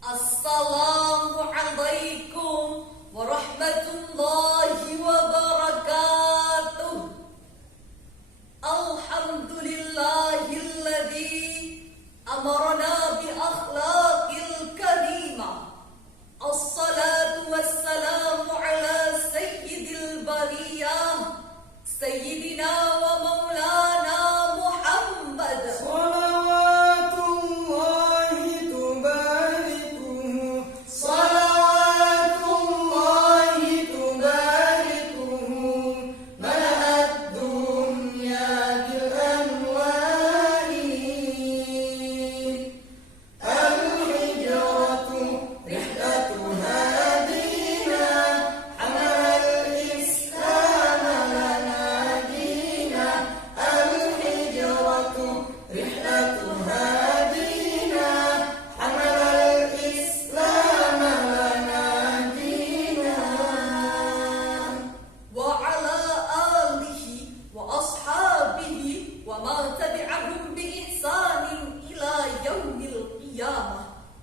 Assalamualaikum warahmatullahi wabarakatuh. Alhamdulillahilladzi amarna bi akhlaqil karimah. Assalatu wassalamu ala sayyidil bariyah sayyidina wa maulana Muhammad.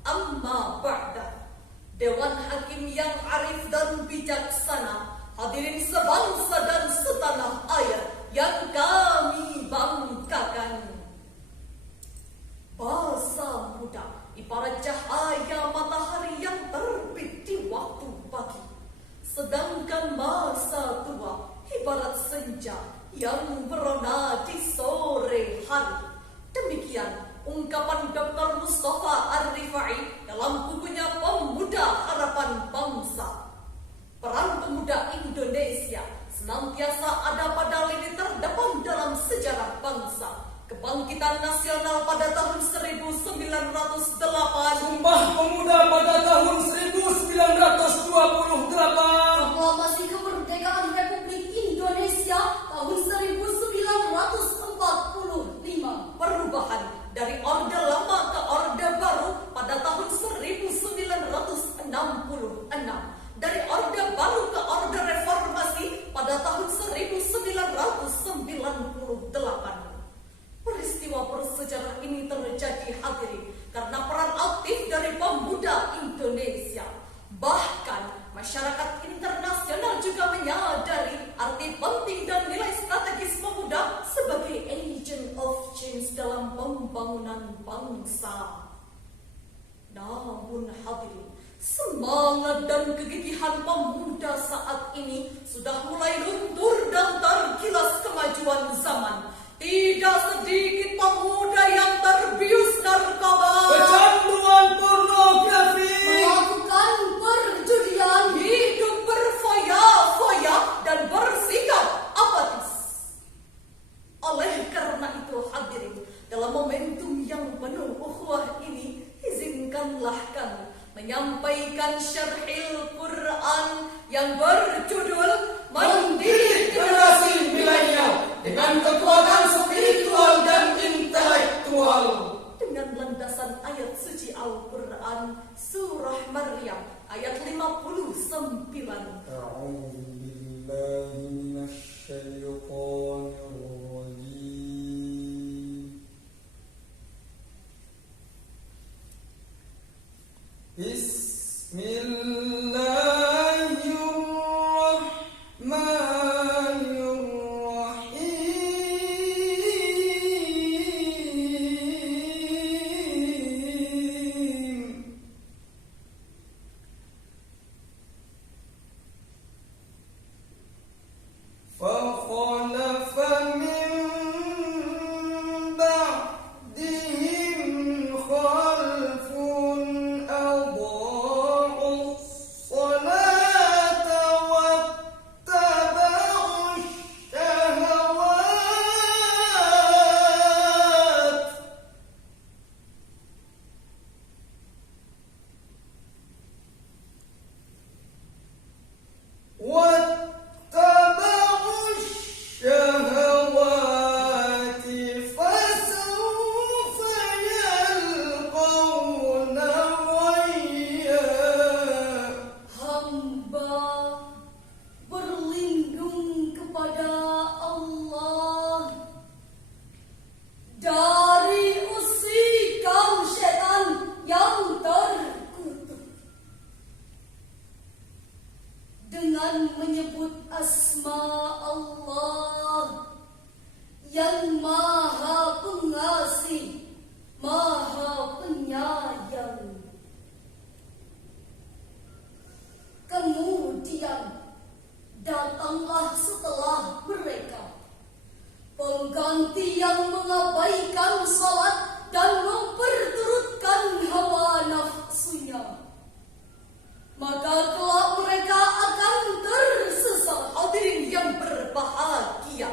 Amma ba'da. Dewan Hakim yang arif dan bijaksana, hadirin sebangsa dan setanah air yang kami banggakan. Bahasa muda ibarat cahaya matahari yang terbit di waktu pagi, sedangkan masa tua ibarat senja yang berona di sore hari. Demikian ungkapan Dr. Mustafa Ar-Rifai dalam bukunya Pemuda Harapan Bangsa. Peran pemuda Indonesia senantiasa ada pada lini terdepan dalam sejarah bangsa. Kebangkitan nasional pada tahun 1908, Sumpah Pemuda pada tahun 1928, Proklamasi Kemerdekaan Republik Indonesia tahun 1945, perubahan dari Orde Lama ke Orde Baru pada tahun 1966, dari Orde Baru ke Orde Reformasi pada tahun 1998. Peristiwa bersejarah ini terjadi hadirin karena peran aktif dari pemuda Indonesia. Bahkan masyarakat internasional juga menyadari arti penting dan nilai strategis pemuda sebagai agent of change dalam pembangunan bangsa. Namun hadirin, semangat dan kegigihan pemuda saat ini sudah mulai luntur dan tergilas kemajuan zaman. Tidak sedikit pemuda yang terbius narkoba, kecanduan pornografi, melakukan perjudian, hidup berfoya-foya dan bersikap apatis. Oleh karena itu hadirin, dalam momentum yang penuh ukhuwah ini, izinkanlah kami menyampaikan syarhil Quran yang berjudul Mendidik generasi milenial dengan kekuatan spiritual dan intelektual. Dengan landasan ayat suci Al-Quran Surah Maryam ayat 59. A'udzu billahi minasy syaithanir rajim. Bismillahirrahmanirrahim. mengganti yang mengabaikan salat dan memperturutkan hawa nafsunya, maka kelak mereka akan tersesat. Hadirin yang berbahagia,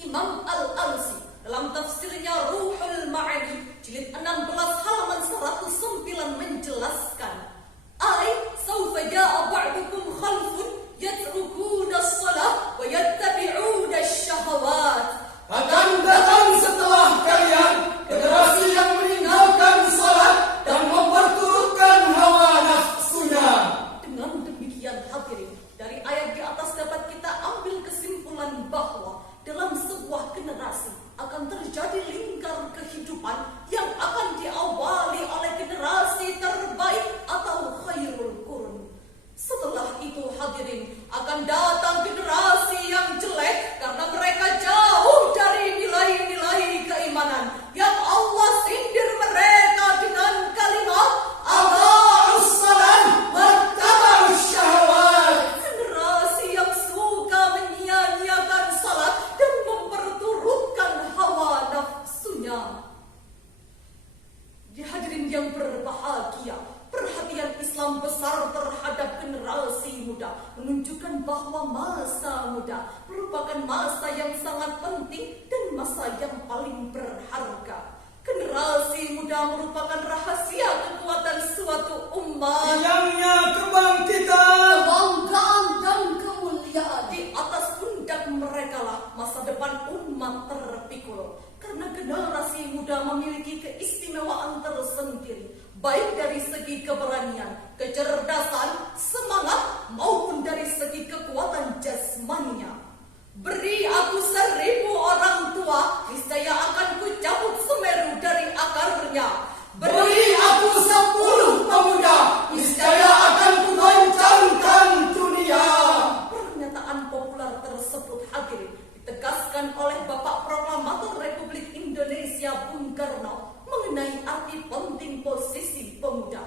Imam Al-Alusi dalam tafsirnya Ruhul Ma'ani jilid 16 halaman 109 menjelaskan, sawfa ja'a ba'dukum khalfun yatrukuna as-salah wa yattabi'una asy-syahawat. Akan datang setelah kalian generasi yang meninggalkan salat dan memperturutkan hawa nafsunya. Dengan demikian hadirin, dari ayat di atas dapat kita ambil kesimpulan bahwa dalam sebuah generasi akan terjadi lingkar kehidupan yang akan diawali oleh generasi terbaik atau khairul qurun. Setelah itu hadirin, akan datang generasi yang jelek karena mereka jauh dari nilai-nilai keimanan yang Allah sindir mereka dengan kalimat Adha'us salam wattaba'us syahwat. Generasi yang suka menyia-nyiakan salat dan memperturutkan hawa nafsunya. Hadirin yang berbahagia, perhatian Islam besar terhadap generasi muda menunjukkan bahwa masa muda merupakan masa yang sangat penting dan masa yang paling berharga. Generasi muda merupakan rahasia kekuatan suatu umat, Hilangnya kebangkitan, kebanggaan dan kemuliaan. Di atas pundak mereka lah masa depan umat terpikul. Karena generasi muda memiliki keistimewaan tersendiri, baik dari segi keberanian, kecerdasan, semangat, maupun dari segi kekuatan jasmaninya. Beri aku 1000 orang tua, niscaya akan kucabut Semeru dari akarnya. beri aku 10 pemuda, niscaya akan kugoncangkan dunia. Pernyataan populer tersebut hadirin ditegaskan oleh Bapak Proklamator Republik Indonesia Bung Karno mengenai arti penting posisi pemuda.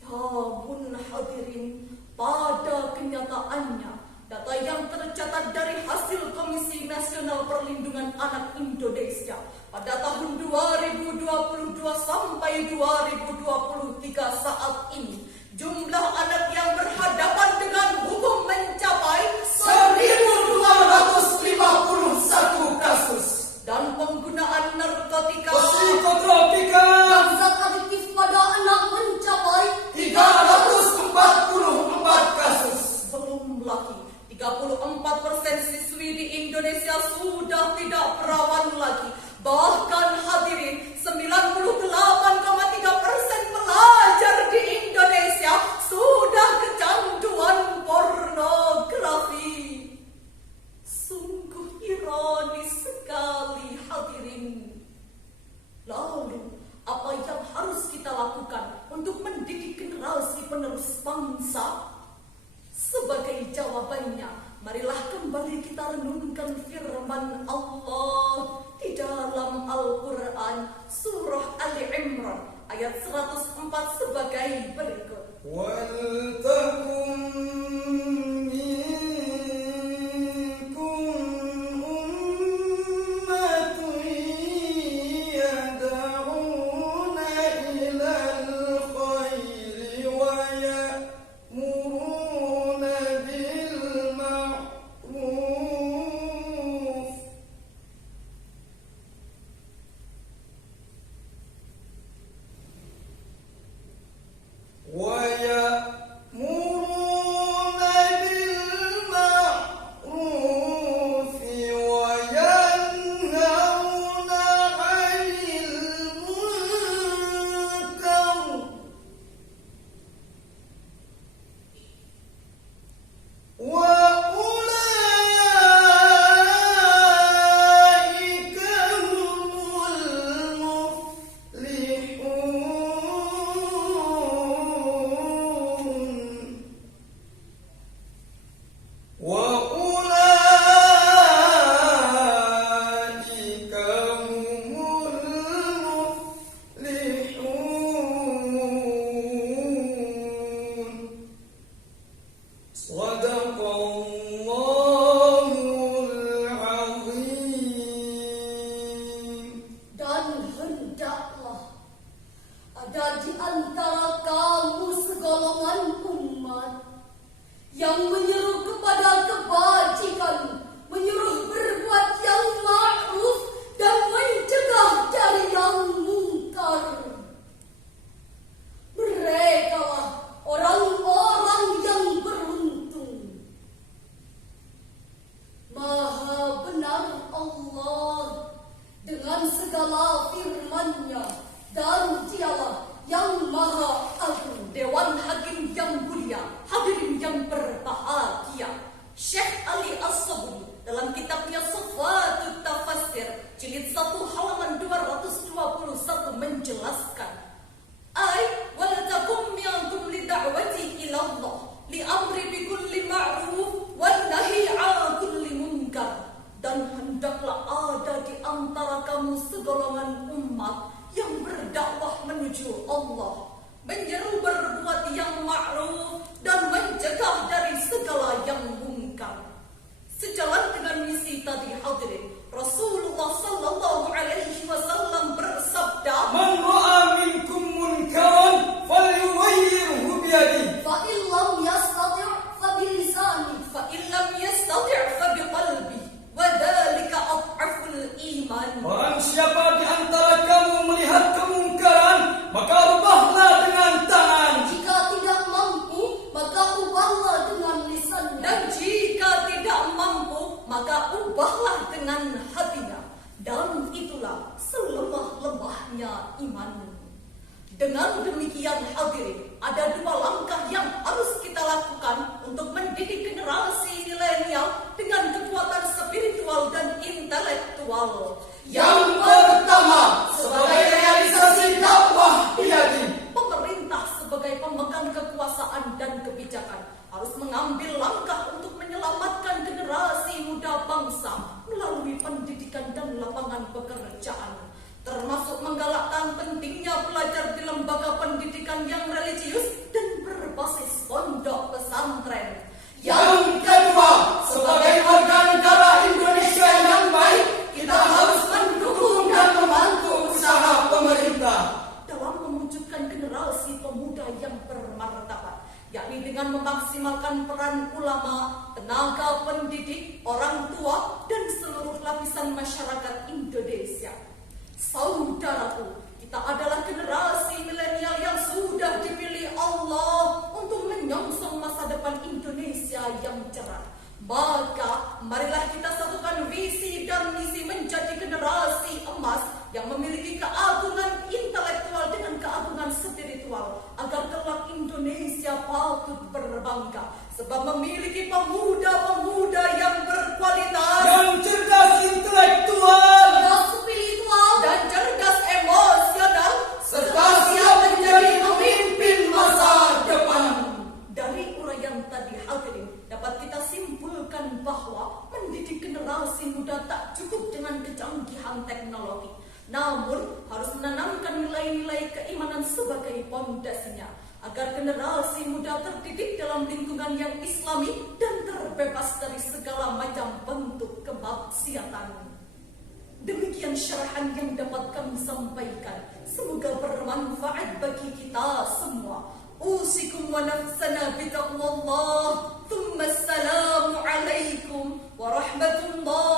Namun hadirin, pada kenyataannya data yang tercatat dari hasil Komisi Nasional Perlindungan Anak Indonesia pada tahun 2022 sampai 2023 saat ini, jumlah anak yang berhadapan dengan hukum mencapai 1.251 kasus. dan penggunaan narkotika Psikotropika dan zat adiktif pada anak mencapai 344 kasus. Belum lagi 34% siswi di Indonesia sudah tidak perawan lagi. Bahkan hadirin, 98,3% pelajar di Indonesia sudah kecanduan pornografi. Sungguh ironis sekali hadirin. Lalu, apa yang harus kita lakukan untuk mendidik generasi penerus bangsa? Sebagai jawabannya, marilah kembali kita renungkan firman Allah di dalam Al kamu segolongan umat yang berdakwah menuju Allah, menyeru berbuat yang ma'ruf dan mencegah dari segala yang mungkar. Sejalan dengan misi tadi hadirin, Rasulullah sallallahu alaihi wasallam bersabda, Man ra'a minkum munkaran falyughayyirhu biyadihi. fa illam yastati' fa bilisani, fa illam yastati' fa biqalbi, wa dzalika adhaful iman. Barang siapa di antara kamu melihat kemungkaran, maka ubahlah dengan tangan. Jika tidak mampu, maka ubahlah dengan lisan. Dan jika tidak mampu, maka ubahlah dengan hatinya. Dan itulah selemah-lemahnya iman. Dengan demikian hadirin, ada dua langkah yang harus kita lakukan untuk mendidik generasi milenial dengan kekuatan spiritual dan intelektual. Yang pertama, sebagai realisasi dakwah biyadi. Pemerintah sebagai pemegang kekuasaan dan kebijakan harus mengambil langkah untuk menyelamatkan generasi muda bangsa melalui pendidikan dan lapangan pekerjaan, termasuk menggalakkan pentingnya belajar di lembaga pendidikan yang religius dan berbasis pondok pesantren. Yang kedua, sebagai warga negara Indonesia yang baik, kita harus mendukung dan membantu usaha pemerintah dalam mewujudkan generasi pemuda yang bermartabat, yakni dengan memaksimalkan peran ulama, tenaga pendidik, orang tua, dan seluruh lapisan masyarakat Indonesia. Saudaraku, kita adalah generasi milenial yang sudah dipilih Allah untuk menyongsong masa depan Indonesia yang cerah. Maka, marilah kita satukan visi dan misi menjadi generasi emas yang memiliki keagungan intelektual dengan keagungan spiritual, agar kelak Indonesia patut berbangga sebab memiliki pemuda-pemuda yang berkualitas, yang cerdas intelektual, cerdas spiritual, dan cerdas emosional, serta siap menjadi pemimpin masa depan. Dari uraian tadi hadirin, dapat kita simpulkan bahwa mendidik generasi muda tak cukup dengan kecanggihan teknologi, namun harus menanamkan nilai-nilai keimanan sebagai pondasinya, agar generasi muda terdidik dalam lingkungan yang islami dan terbebas dari segala macam bentuk kemaksiatan. Demikian syarahan yang dapat kami sampaikan. Semoga bermanfaat bagi kita semua. Usikum wa nafsana bitaqwallah. Thumma assalamu alaikum warahmatullahi